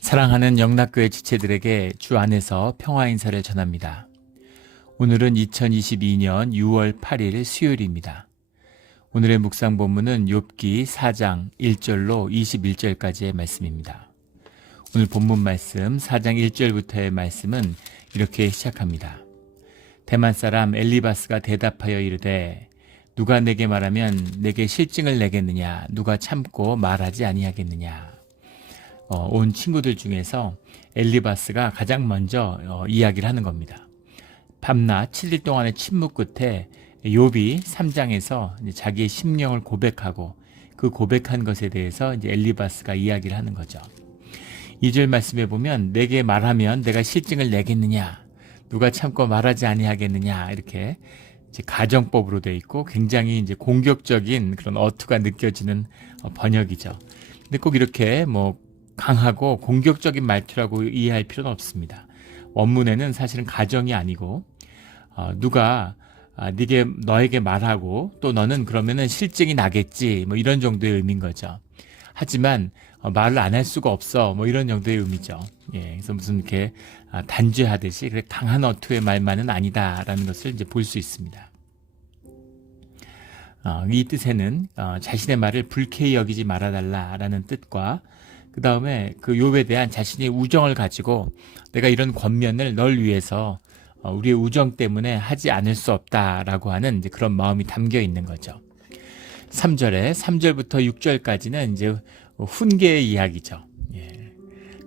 사랑하는 영락교회 지체들에게 주 안에서 평화 인사를 전합니다. 오늘은 2022년 6월 8일 수요일입니다. 오늘의 묵상 본문은 욥기 4장 1절로 21절까지의 말씀입니다. 오늘 본문 말씀 4장 1절부터의 말씀은 이렇게 시작합니다. 대만 사람 엘리바스가 대답하여 이르되 누가 내게 말하면 내게 실증을 내겠느냐, 누가 참고 말하지 아니하겠느냐. 온 친구들 중에서 엘리바스가 가장 먼저 이야기를 하는 겁니다. 밤낮 7일 동안의 침묵 끝에 욥이 3장에서 자기의 심령을 고백하고 그 고백한 것에 대해서 이제 엘리바스가 이야기를 하는 거죠. 2절 말씀에 보면 내게 말하면 내가 실증을 내겠느냐, 누가 참고 말하지 아니하겠느냐, 이렇게 이제 가정법으로 되어 있고 굉장히 이제 공격적인 그런 어투가 느껴지는 번역이죠. 근데 꼭 이렇게 강하고 공격적인 말투라고 이해할 필요는 없습니다. 원문에는 사실은 가정이 아니고 누가 너에게 말하고 또 너는 그러면은 실증이 나겠지 이런 정도의 의미인 거죠. 하지만 말을 안 할 수가 없어 이런 정도의 의미죠. 그래서 무슨 이렇게 단죄하듯이 강한 어투의 말만은 아니다라는 것을 이제 볼 수 있습니다. 이 뜻에는 자신의 말을 불쾌히 여기지 말아달라라는 뜻과 그 다음에 그 욥에 대한 자신의 우정을 가지고 내가 이런 권면을 널 위해서 우리의 우정 때문에 하지 않을 수 없다라고 하는 이제 그런 마음이 담겨 있는 거죠. 3절부터 6절까지는 이제 훈계의 이야기죠.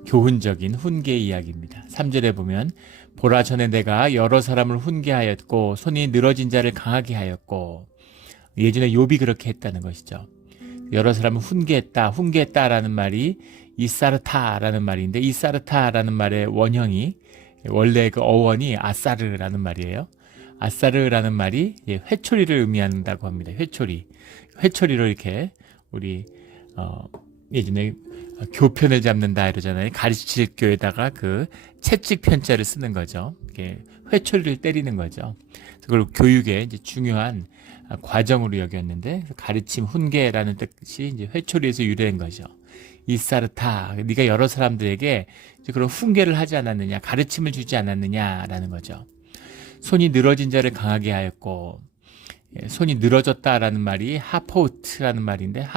교훈적인 훈계의 이야기입니다. 3절에 보면 보라 전에 내가 여러 사람을 훈계하였고 손이 늘어진 자를 강하게 하였고, 예전에 욥이 그렇게 했다는 것이죠. 여러 사람을 훈계했다라는 말이 이사르타라는 말인데, 이사르타라는 말의 원형이 원래 그 어원이 아사르라는 말이에요. 아사르라는 말이 회초리를 의미한다고 합니다. 회초리로 이렇게 우리 예전에 교편을 잡는다 이러잖아요. 가르칠 교에다가 그 채찍 편자를 쓰는 거죠. 이렇게 회초리를 때리는 거죠. 그걸 교육의 이제 중요한 과정으로 여겼는데, 가르침, 훈계라는 뜻이 이제 회초리에서 유래한 거죠. 이사르타, 네가 여러 사람들에게 그런 훈계를 하지 않았느냐, 가르침을 주지 않았느냐라는 거죠. 손이 늘어진 자를 강하게 하였고, 손이 늘어졌다라는 말이 하포트라는 말인데,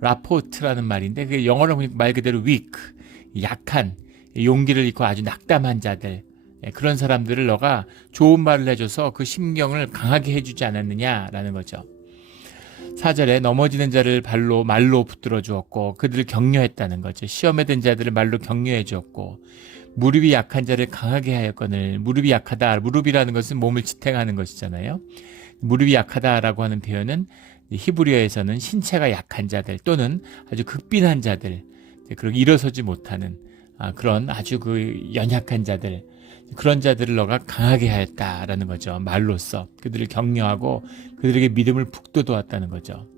라포트라는 말인데, 그게 영어로 보니까 말 그대로 weak, 약한, 용기를 잃고 아주 낙담한 자들, 그런 사람들을 너가 좋은 말을 해줘서 그 심경을 강하게 해주지 않았느냐라는 거죠. 4절에 넘어지는 자를 말로 붙들어 주었고 그들을 격려했다는 거죠. 시험에 든 자들을 말로 격려해 주었고, 무릎이 약한 자를 강하게 하였거늘. 무릎이 약하다, 무릎이라는 것은 몸을 지탱하는 것이잖아요. 무릎이 약하다라고 하는 표현은 히브리어에서는 신체가 약한 자들 또는 아주 극빈한 자들, 그리고 일어서지 못하는 그런 아주 그 연약한 자들, 그런 자들을 너가 강하게 하였다라는 거죠. 말로써 그들을 격려하고 그들에게 믿음을 북돋아왔다는 거죠.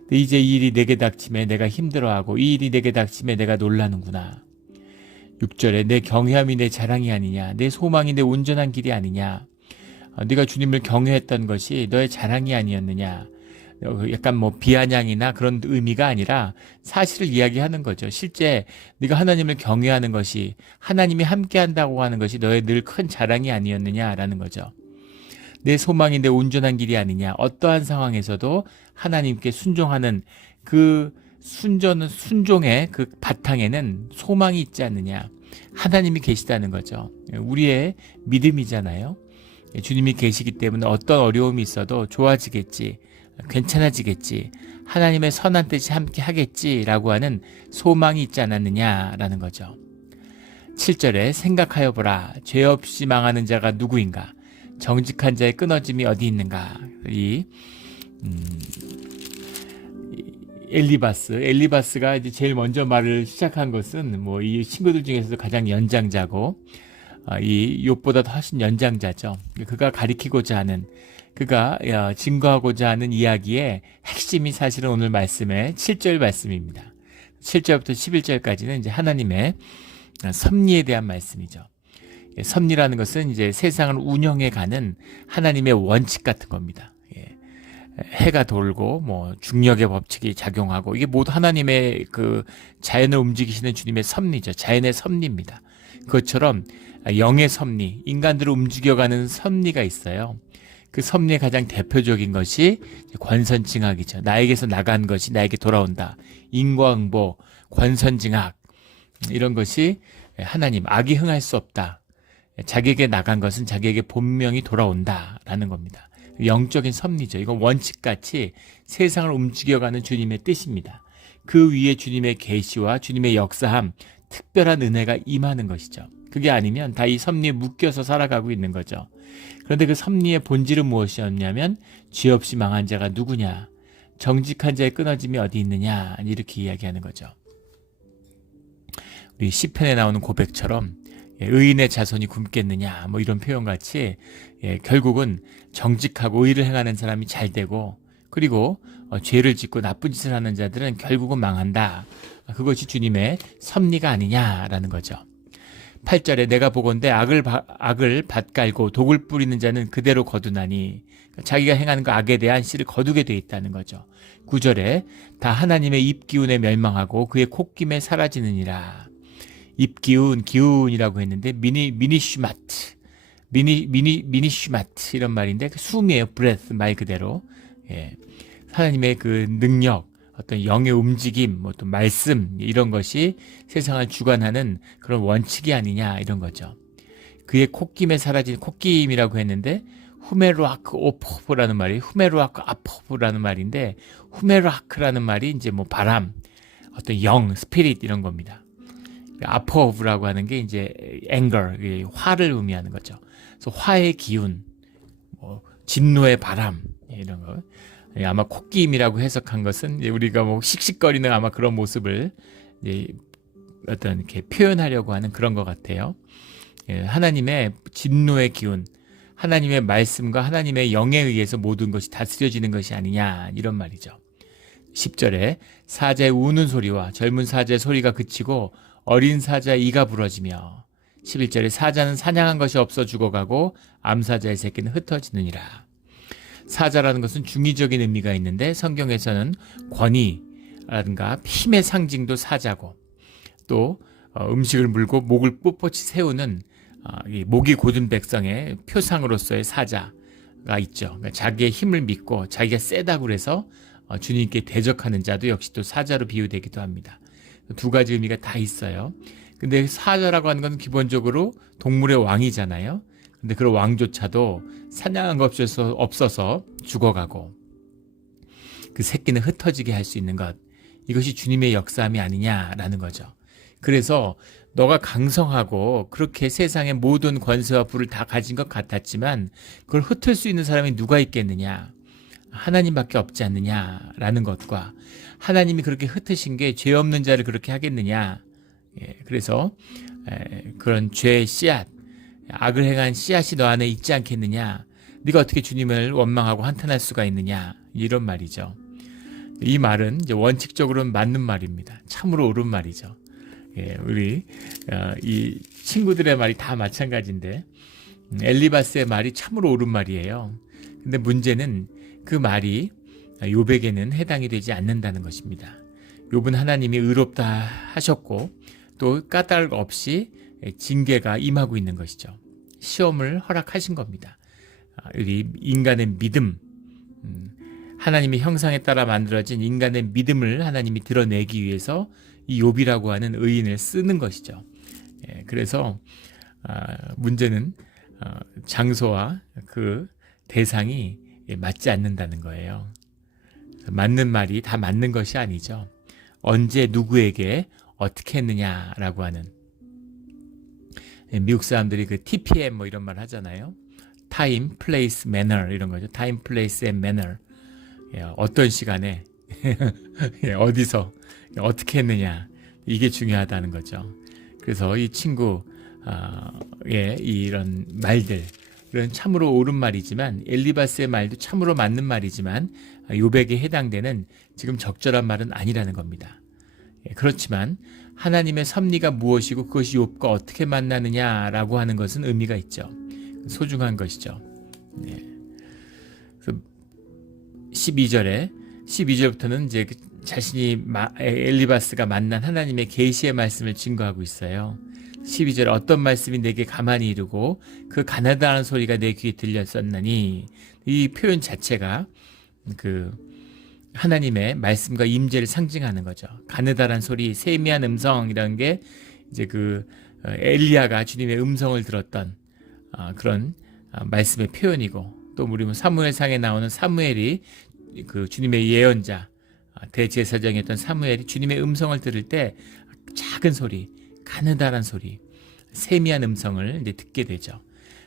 근데 이제 이 일이 내게 닥침에 내가 힘들어하고 이 일이 내게 닥침에 내가 놀라는구나. 6절에 내 경외함이 내 자랑이 아니냐, 내 소망이 내 온전한 길이 아니냐, 네가 주님을 경외했던 것이 너의 자랑이 아니었느냐. 약간 비아냥이나 그런 의미가 아니라 사실을 이야기하는 거죠. 실제 네가 하나님을 경외하는 것이, 하나님이 함께한다고 하는 것이 너의 늘 큰 자랑이 아니었느냐라는 거죠. 내 소망이 내 온전한 길이 아니냐, 어떠한 상황에서도 하나님께 순종하는 그 순종의 그 바탕에는 소망이 있지 않느냐, 하나님이 계시다는 거죠. 우리의 믿음이잖아요. 주님이 계시기 때문에 어떤 어려움이 있어도 좋아지겠지, 괜찮아지겠지, 하나님의 선한 뜻이 함께 하겠지라고 하는 소망이 있지 않았느냐라는 거죠. 7절에 생각하여 보라, 죄 없이 망하는 자가 누구인가, 정직한 자의 끊어짐이 어디 있는가. 이 엘리바스가 이제 제일 먼저 말을 시작한 것은 이 친구들 중에서도 가장 연장자고 이 욥보다 훨씬 연장자죠. 그가 가리키고자 하는, 그가 증거하고자 하는 이야기의 핵심이 사실은 오늘 말씀의 7절 말씀입니다. 7절부터 11절까지는 이제 하나님의 섭리에 대한 말씀이죠. 섭리라는 것은 이제 세상을 운영해 가는 하나님의 원칙 같은 겁니다. 해가 돌고 뭐 중력의 법칙이 작용하고 이게 모두 하나님의 그 자연을 움직이시는 주님의 섭리죠. 자연의 섭리입니다. 그것처럼 영의 섭리, 인간들을 움직여가는 섭리가 있어요. 그 섭리의 가장 대표적인 것이 관선징악이죠. 나에게서 나간 것이 나에게 돌아온다. 인과응보, 관선징악 이런 것이 하나님, 악이 흥할 수 없다. 자기에게 나간 것은 자기에게 본명이 돌아온다라는 겁니다. 영적인 섭리죠. 이건 원칙같이 세상을 움직여가는 주님의 뜻입니다. 그 위에 주님의 계시와 주님의 역사함, 특별한 은혜가 임하는 것이죠. 그게 아니면 다 이 섭리에 묶여서 살아가고 있는 거죠. 그런데 그 섭리의 본질은 무엇이었냐면 죄 없이 망한 자가 누구냐, 정직한 자의 끊어짐이 어디 있느냐, 이렇게 이야기하는 거죠. 우리 시편에 나오는 고백처럼 의인의 자손이 굶겠느냐 뭐 이런 표현같이 결국은 정직하고 의를 행하는 사람이 잘 되고, 그리고 죄를 짓고 나쁜 짓을 하는 자들은 결국은 망한다. 그것이 주님의 섭리가 아니냐라는 거죠. 8절에 내가 보건대 악을 밭갈고 독을 뿌리는 자는 그대로 거두나니, 자기가 행하는 그 악에 대한 씨를 거두게 돼 있다는 거죠. 9절에 다 하나님의 입기운에 멸망하고 그의 콧김에 사라지느니라. 기운이라고 했는데 미니슈마트 이런 말인데 그 숨이에요. breath 말 그대로. 하나님의 그 능력, 어떤 영의 움직임, 뭐 또 말씀 이런 것이 세상을 주관하는 그런 원칙이 아니냐 이런 거죠. 그의 콧김에 사라진 콧김이라고 했는데 후메로아크 오포브라는 말이 후메로아크 아포브라는 말인데, 후메로아크라는 말이 이제 뭐 바람, 어떤 영, 스피릿 이런 겁니다. 아포브라고 하는 게 이제 anger, 화를 의미하는 거죠. 그래서 화의 기운, 뭐 진노의 바람 이런 거. 아마 콧김이라고 해석한 것은 우리가 뭐 씩씩거리는 아마 그런 모습을 어떤 이렇게 표현하려고 하는 그런 것 같아요. 하나님의 진노의 기운, 하나님의 말씀과 하나님의 영에 의해서 모든 것이 다스려지는 것이 아니냐 이런 말이죠. 10절에 사자의 우는 소리와 젊은 사자의 소리가 그치고 어린 사자의 이가 부러지며, 11절에 사자는 사냥한 것이 없어 죽어가고 암사자의 새끼는 흩어지느니라. 사자라는 것은 중의적인 의미가 있는데 성경에서는 권위라든가 힘의 상징도 사자고, 또 음식을 물고 목을 뻣뻣이 세우는 목이 곧은 백성의 표상으로서의 사자가 있죠. 그러니까 자기의 힘을 믿고 자기가 세다고 해서 주님께 대적하는 자도 역시 또 사자로 비유되기도 합니다. 두 가지 의미가 다 있어요. 근데 사자라고 하는 건 기본적으로 동물의 왕이잖아요. 근데 그런 왕조차도 사냥한 것 없어서 죽어가고 그 새끼는 흩어지게 할 수 있는 것, 이것이 주님의 역사함이 아니냐라는 거죠. 그래서 너가 강성하고 그렇게 세상의 모든 권세와 부를 다 가진 것 같았지만 그걸 흩을 수 있는 사람이 누가 있겠느냐, 하나님밖에 없지 않느냐라는 것과, 하나님이 그렇게 흩으신 게 죄 없는 자를 그렇게 하겠느냐. 그래서 그런 죄의 씨앗, 악을 행한 씨앗이 너 안에 있지 않겠느냐, 네가 어떻게 주님을 원망하고 한탄할 수가 있느냐, 이런 말이죠. 이 말은 이제 원칙적으로는 맞는 말입니다. 참으로 옳은 말이죠. 우리 이 친구들의 말이 다 마찬가지인데 엘리바스의 말이 참으로 옳은 말이에요. 근데 문제는 그 말이 욥에게는 해당이 되지 않는다는 것입니다. 욥은 하나님이 의롭다 하셨고 또 까닭 없이 징계가 임하고 있는 것이죠. 시험을 허락하신 겁니다. 우리 인간의 믿음, 하나님의 형상에 따라 만들어진 인간의 믿음을 하나님이 드러내기 위해서 이 욥이라고 하는 의인을 쓰는 것이죠. 그래서 문제는 장소와 그 대상이 맞지 않는다는 거예요. 맞는 말이 다 맞는 것이 아니죠. 언제 누구에게 어떻게 했느냐라고 하는, 미국 사람들이 그 TPM 뭐 이런 말 하잖아요. Time, Place, Manner 이런 거죠. Time, Place and Manner. 어떤 시간에 어디서 어떻게 했느냐, 이게 중요하다는 거죠. 그래서 이 친구의 이런 말들은 참으로 옳은 말이지만, 엘리바스의 말도 참으로 맞는 말이지만 욥에게 해당되는 지금 적절한 말은 아니라는 겁니다. 그렇지만 하나님의 섭리가 무엇이고 그것이 욥과 어떻게 만나느냐라고 하는 것은 의미가 있죠. 소중한 것이죠. 12절부터는 이제 자신이 엘리바스가 만난 하나님의 계시의 말씀을 증거하고 있어요. 12절 어떤 말씀이 내게 가만히 이르고 그 가나다라는 소리가 내 귀에 들렸었나니, 이 표현 자체가 그 하나님의 말씀과 임재를 상징하는 거죠. 가느다란 소리, 세미한 음성이라는 게 이제 그 엘리야가 주님의 음성을 들었던 그런 말씀의 표현이고, 또 우리 사무엘상에 나오는 사무엘이 그 주님의 예언자, 대제사장이었던 사무엘이 주님의 음성을 들을 때 작은 소리, 가느다란 소리, 세미한 음성을 이제 듣게 되죠.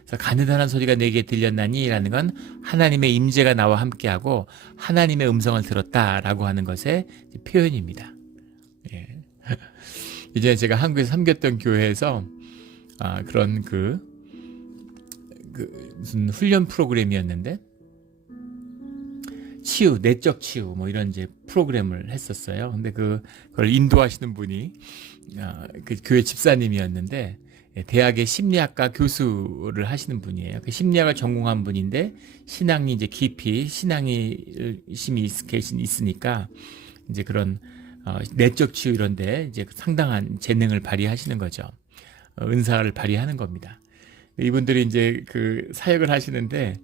그래서 가느다란 소리가 내게 들렸나니라는 건 하나님의 임재가 나와 함께하고 하나님의 음성을 들었다라고 하는 것의 표현입니다. 예. 이제 제가 한국에서 섬겼던 교회에서 그런 그 무슨 훈련 프로그램이었는데, 치유, 내적 치유 뭐 이런 이제 프로그램을 했었어요. 근데 그걸 인도하시는 분이 그 교회 집사님이었는데, 대학의 심리학과 교수를 하시는 분이에요. 그 심리학을 전공한 분인데 신앙이 이제 깊이 신앙이 심히 있으니까 이제 그런 내적 치유 이런데 이제 상당한 재능을 발휘하시는 거죠. 은사를 발휘하는 겁니다. 이분들이 이제 그 사역을 하시는데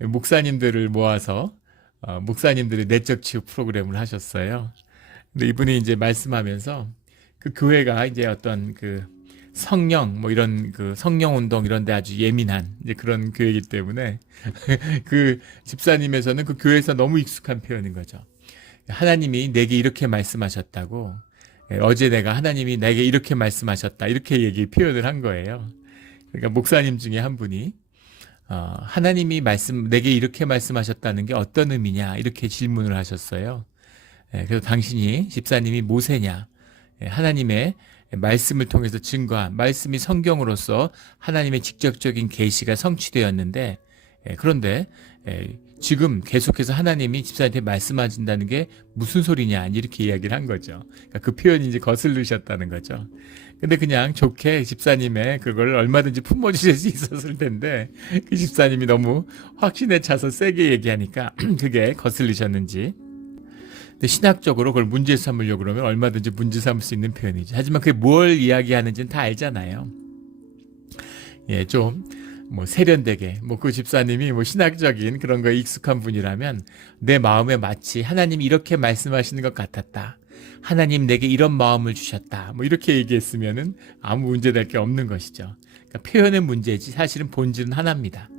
목사님들을 모아서 목사님들의 내적 치유 프로그램을 하셨어요. 근데 이분이 이제 말씀하면서 그 교회가 이제 어떤 그 성령 뭐 이런 그 성령 운동 이런 데 아주 예민한 이제 그런 교회이기 때문에 그 집사님에서는 그 교회에서 너무 익숙한 표현인 거죠. 하나님이 내게 이렇게 말씀하셨다고, 어제 내가 하나님이 내게 이렇게 말씀하셨다, 이렇게 표현을 한 거예요. 그러니까 목사님 중에 한 분이 하나님이 내게 이렇게 말씀하셨다는 게 어떤 의미냐 이렇게 질문을 하셨어요. 그래서 당신이 집사님이 모세냐, 하나님의 말씀을 통해서 증거한, 말씀이 성경으로서 하나님의 직접적인 계시가 성취되었는데, 그런데 지금 계속해서 하나님이 집사한테 말씀하신다는 게 무슨 소리냐 이렇게 이야기를 한 거죠. 그러니까 그 표현이 이제 거슬리셨다는 거죠. 근데 그냥 좋게 집사님의 그걸 얼마든지 품어주실 수 있었을 텐데, 그 집사님이 너무 확신에 차서 세게 얘기하니까 그게 거슬리셨는지. 근데 신학적으로 그걸 문제 삼으려고 그러면 얼마든지 문제 삼을 수 있는 표현이죠. 하지만 그게 뭘 이야기하는지는 다 알잖아요. 예, 좀 뭐 세련되게 그 집사님이 신학적인 그런 거에 익숙한 분이라면 내 마음에 마치 하나님이 이렇게 말씀하시는 것 같았다, 하나님 내게 이런 마음을 주셨다, 이렇게 얘기했으면은 아무 문제될 게 없는 것이죠. 그러니까 표현의 문제지 사실은 본질은 하나입니다.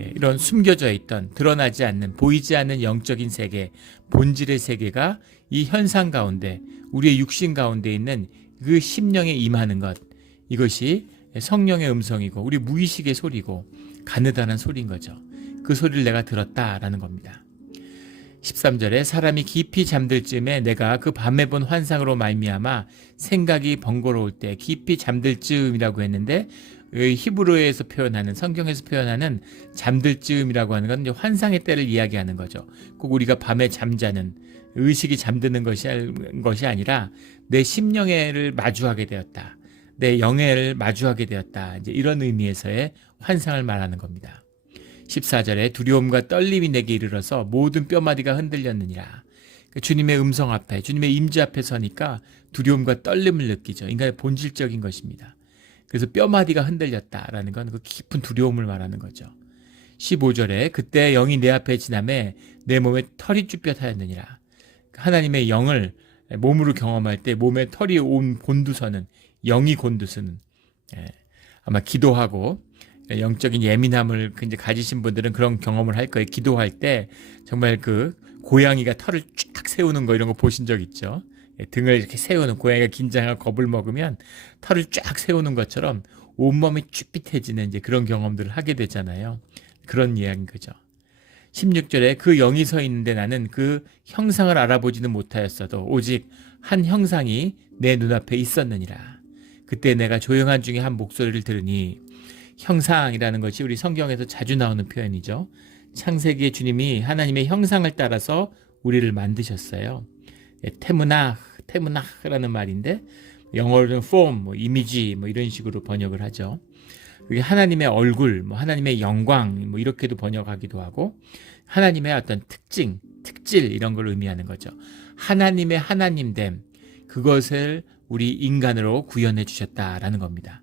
이런 숨겨져 있던, 드러나지 않는, 보이지 않는 영적인 세계, 본질의 세계가 이 현상 가운데, 우리의 육신 가운데 있는 그 심령에 임하는 것, 이것이 성령의 음성이고 우리 무의식의 소리고 가느다란 소리인 거죠. 그 소리를 내가 들었다라는 겁니다. 13절에 사람이 깊이 잠들 즈음에 내가 그 밤에 본 환상으로 말미암아 생각이 번거로울 때, 깊이 잠들 즈음이라고 했는데 히브리어에서 표현하는, 성경에서 표현하는 잠들 즈음이라고 하는 건 이제 환상의 때를 이야기하는 거죠. 꼭 우리가 밤에 잠자는, 의식이 잠드는 것이 아니라 내 심령애를 마주하게 되었다, 내 영애를 마주하게 되었다, 이제 이런 의미에서의 환상을 말하는 겁니다. 14절에 두려움과 떨림이 내게 이르러서 모든 뼈마디가 흔들렸느니라. 주님의 음성 앞에, 주님의 임재 앞에 서니까 두려움과 떨림을 느끼죠. 인간의 본질적인 것입니다. 그래서 뼈마디가 흔들렸다라는 건 그 깊은 두려움을 말하는 거죠. 15절에 그때 영이 내 앞에 지나매 내 몸에 털이 쭈뼛하였느니라. 하나님의 영을 몸으로 경험할 때 몸에 털이 온 곤두서는, 영이 곤두서는, 아마 기도하고 영적인 예민함을 이제 가지신 분들은 그런 경험을 할 거예요. 기도할 때 정말 그 고양이가 털을 쫙 세우는 거 이런 거 보신 적 있죠? 등을 이렇게 세우는, 고양이가 긴장하고 겁을 먹으면 털을 쫙 세우는 것처럼 온몸이 쭈삣해지는 이제 그런 경험들을 하게 되잖아요. 그런 이야기인 거죠. 16절에 그 영이 서 있는데 나는 그 형상을 알아보지는 못하였어도 오직 한 형상이 내 눈앞에 있었느니라. 그때 내가 조용한 중에 한 목소리를 들으니, 형상이라는 것이 우리 성경에서 자주 나오는 표현이죠. 창세기에 주님이 하나님의 형상을 따라서 우리를 만드셨어요. 테무나흐라는 말인데 영어로는 form, 이미지 이런 식으로 번역을 하죠. 그게 하나님의 얼굴, 하나님의 영광 이렇게도 번역하기도 하고, 하나님의 어떤 특징, 특질 이런 걸 의미하는 거죠. 하나님의 하나님됨, 그것을 우리 인간으로 구현해 주셨다라는 겁니다.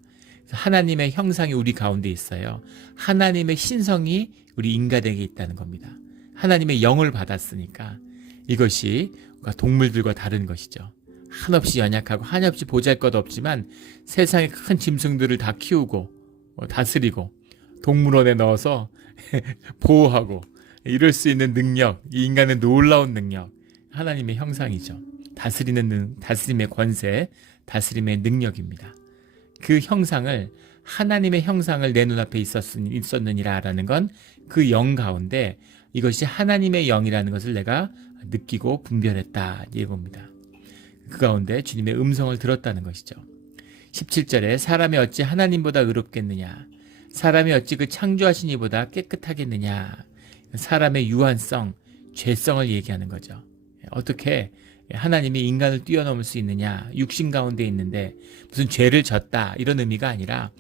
하나님의 형상이 우리 가운데 있어요. 하나님의 신성이 우리 인간에게 있다는 겁니다. 하나님의 영을 받았으니까 이것이 동물들과 다른 것이죠. 한없이 연약하고 한없이 보잘것없지만 세상의 큰 짐승들을 다 키우고 다스리고 동물원에 넣어서 보호하고 이럴 수 있는 능력, 이 인간의 놀라운 능력, 하나님의 형상이죠. 다스림의 권세, 다스림의 능력입니다. 그 형상을, 하나님의 형상을 내 눈앞에 있었느니라라는 건 그 영 가운데 이것이 하나님의 영이라는 것을 내가 느끼고 분별했다 이겁니다. 그 가운데 주님의 음성을 들었다는 것이죠. 17절에 사람이 어찌 하나님보다 의롭겠느냐, 사람이 어찌 그 창조하신 이보다 깨끗하겠느냐. 사람의 유한성, 죄성을 얘기하는 거죠. 어떻게 하나님이 인간을 뛰어넘을 수 있느냐, 육신 가운데 있는데 무슨 죄를 졌다 이런 의미가 아니라,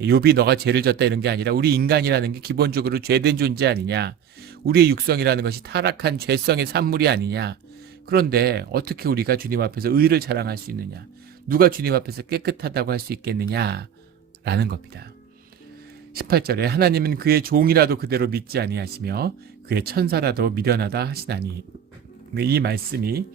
욥이 너가 죄를 졌다 이런 게 아니라 우리 인간이라는 게 기본적으로 죄된 존재 아니냐, 우리의 육성이라는 것이 타락한 죄성의 산물이 아니냐. 그런데 어떻게 우리가 주님 앞에서 의를 자랑할 수 있느냐, 누가 주님 앞에서 깨끗하다고 할 수 있겠느냐 라는 겁니다. 18절에 하나님은 그의 종이라도 그대로 믿지 아니하시며 그의 천사라도 미련하다 하시나니, 이 말씀이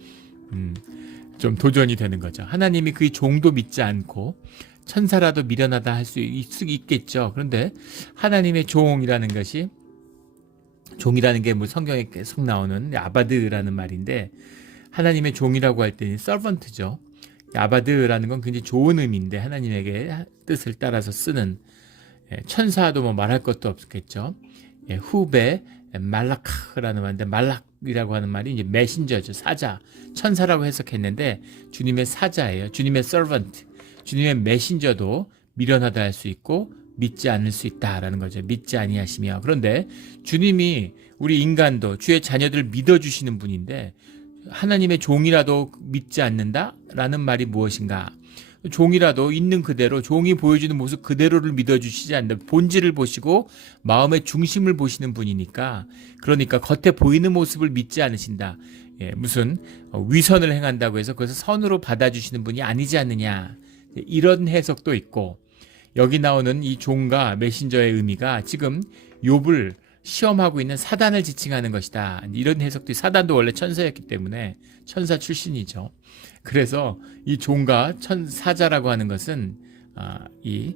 좀 도전이 되는 거죠. 하나님이 그의 종도 믿지 않고 천사라도 미련하다 할 수 있겠죠. 그런데 하나님의 종이라는 것이, 종이라는 게 뭐 성경에 계속 나오는 아바드라는 말인데, 하나님의 종이라고 할 때는 서번트죠. 아바드라는 건 굉장히 좋은 의미인데 하나님에게 뜻을 따라서 쓰는, 천사도 뭐 말할 것도 없겠죠. 후베 말라카라는 말인데, 말락이라고 하는 말이 이제 메신저죠. 사자, 천사라고 해석했는데 주님의 사자예요. 주님의 서번트, 주님의 메신저도 미련하다 할 수 있고 믿지 않을 수 있다라는 거죠. 믿지 아니하시며. 그런데 주님이 우리 인간도 주의 자녀들을 믿어주시는 분인데 하나님의 종이라도 믿지 않는다라는 말이 무엇인가? 종이라도 있는 그대로, 종이 보여주는 모습 그대로를 믿어주시지 않는다. 본질을 보시고 마음의 중심을 보시는 분이니까, 그러니까 겉에 보이는 모습을 믿지 않으신다. 무슨 위선을 행한다고 해서 그것을 선으로 받아주시는 분이 아니지 않느냐, 이런 해석도 있고, 여기 나오는 이 종과 메신저의 의미가 지금 욥을 시험하고 있는 사단을 지칭하는 것이다, 이런 해석도. 사단도 원래 천사였기 때문에 천사 출신이죠. 그래서 이 종과 사자라고 하는 것은 이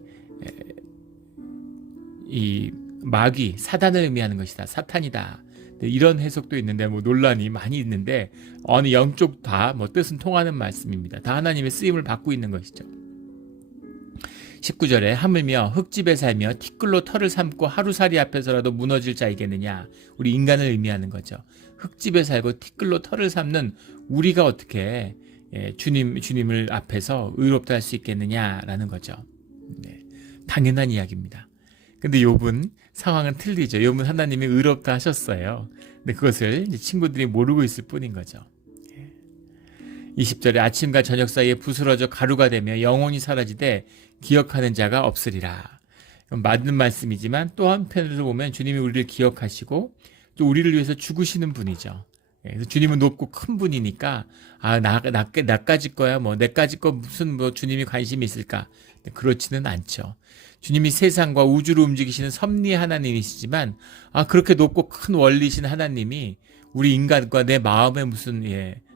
마귀, 사단을 의미하는 것이다, 사탄이다, 이런 해석도 있는데 뭐 논란이 많이 있는데 어느 영쪽 다 뭐 뜻은 통하는 말씀입니다. 다 하나님의 쓰임을 받고 있는 것이죠. 19절에 하물며 흙집에 살며 티끌로 털을 삼고 하루살이 앞에서라도 무너질 자이겠느냐. 우리 인간을 의미하는 거죠. 흙집에 살고 티끌로 털을 삼는 우리가 어떻게 주님을 앞에서 의롭다 할 수 있겠느냐라는 거죠. 네, 당연한 이야기입니다. 근데 욥은 상황은 틀리죠. 욥은 하나님이 의롭다 하셨어요. 근데 그것을 이제 친구들이 모르고 있을 뿐인 거죠. 20절에 아침과 저녁 사이에 부스러져 가루가 되며 영혼이 사라지되 기억하는 자가 없으리라. 맞는 말씀이지만 또 한편으로 보면 주님이 우리를 기억하시고 또 우리를 위해서 죽으시는 분이죠. 그래서 주님은 높고 큰 분이니까 나까지 거야, 뭐 내까지 거 무슨 뭐 주님이 관심이 있을까? 그렇지는 않죠. 주님이 세상과 우주를 움직이시는 섭리의 하나님이시지만 그렇게 높고 큰 원리신 하나님이 우리 인간과 내 마음에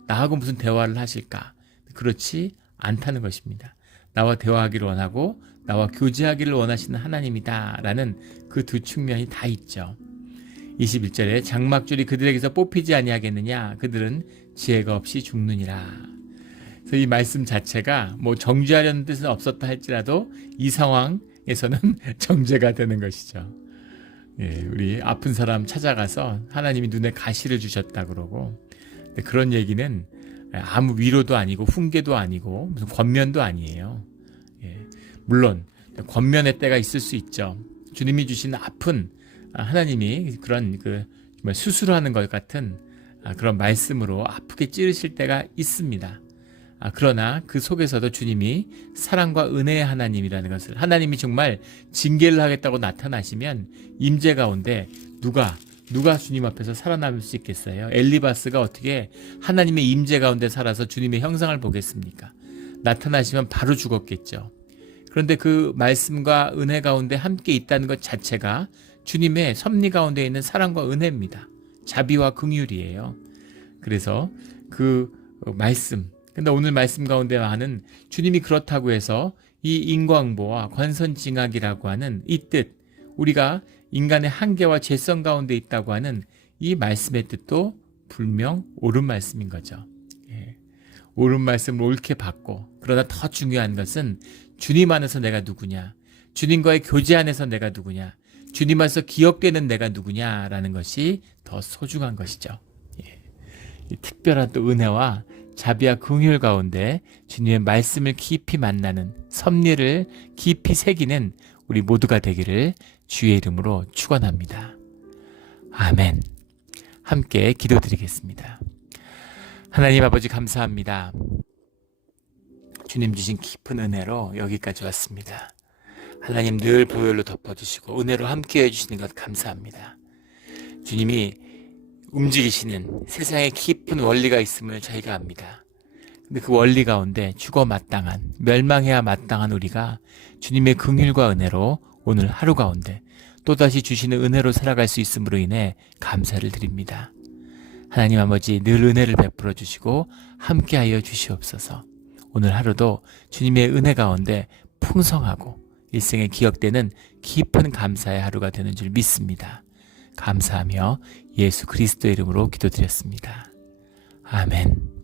나하고 무슨 대화를 하실까? 그렇지 않다는 것입니다. 나와 대화하기를 원하고 나와 교제하기를 원하시는 하나님이다라는 그 두 측면이 다 있죠. 21절에 장막줄이 그들에게서 뽑히지 아니하겠느냐, 그들은 지혜가 없이 죽느니라. 그래서 이 말씀 자체가 뭐 정죄하려는 뜻은 없었다 할지라도 이 상황에서는 정죄가 되는 것이죠. 우리 아픈 사람 찾아가서 하나님이 눈에 가시를 주셨다 그러고, 그런 얘기는 아무 위로도 아니고 훈계도 아니고 무슨 권면도 아니에요. 물론 권면의 때가 있을 수 있죠. 주님이 주신 아픈, 하나님이 그런 정말 수술하는 것 같은 그런 말씀으로 아프게 찌르실 때가 있습니다. 그러나 그 속에서도 주님이 사랑과 은혜의 하나님이라는 것을, 하나님이 정말 징계를 하겠다고 나타나시면 임재 가운데 누가 누가 주님 앞에서 살아남을 수 있겠어요? 엘리바스가 어떻게 하나님의 임재 가운데 살아서 주님의 형상을 보겠습니까? 나타나시면 바로 죽었겠죠. 그런데 그 말씀과 은혜 가운데 함께 있다는 것 자체가 주님의 섭리 가운데 있는 사랑과 은혜입니다. 자비와 긍휼이에요. 그래서 그 말씀, 근데 오늘 말씀 가운데 하는 주님이 그렇다고 해서 이 인과응보와 권선징악이라고 하는 이 뜻, 우리가 인간의 한계와 죄성 가운데 있다고 하는 이 말씀의 뜻도 분명 옳은 말씀인 거죠. 예. 옳은 말씀을 옳게 받고, 그러나 더 중요한 것은 주님 안에서 내가 누구냐, 주님과의 교제 안에서 내가 누구냐, 주님 안에서 기억되는 내가 누구냐라는 것이 더 소중한 것이죠. 예. 이 특별한 또 은혜와 자비와 긍휼 가운데 주님의 말씀을 깊이 만나는, 섭리를 깊이 새기는 우리 모두가 되기를 주의 이름으로 축원합니다. 아멘. 함께 기도드리겠습니다. 하나님 아버지 감사합니다. 주님 주신 깊은 은혜로 여기까지 왔습니다. 하나님 늘 보혈로 덮어주시고 은혜로 함께 해주시는 것 감사합니다. 주님이 움직이시는 세상에 깊은 원리가 있음을 저희가 압니다. 근데 그 원리 가운데 죽어 마땅한, 멸망해야 마땅한 우리가 주님의 긍휼과 은혜로 오늘 하루 가운데 또다시 주시는 은혜로 살아갈 수 있음으로 인해 감사를 드립니다. 하나님 아버지 늘 은혜를 베풀어 주시고 함께하여 주시옵소서. 오늘 하루도 주님의 은혜 가운데 풍성하고 일생에 기억되는 깊은 감사의 하루가 되는 줄 믿습니다. 감사하며 예수 그리스도의 이름으로 기도드렸습니다. 아멘.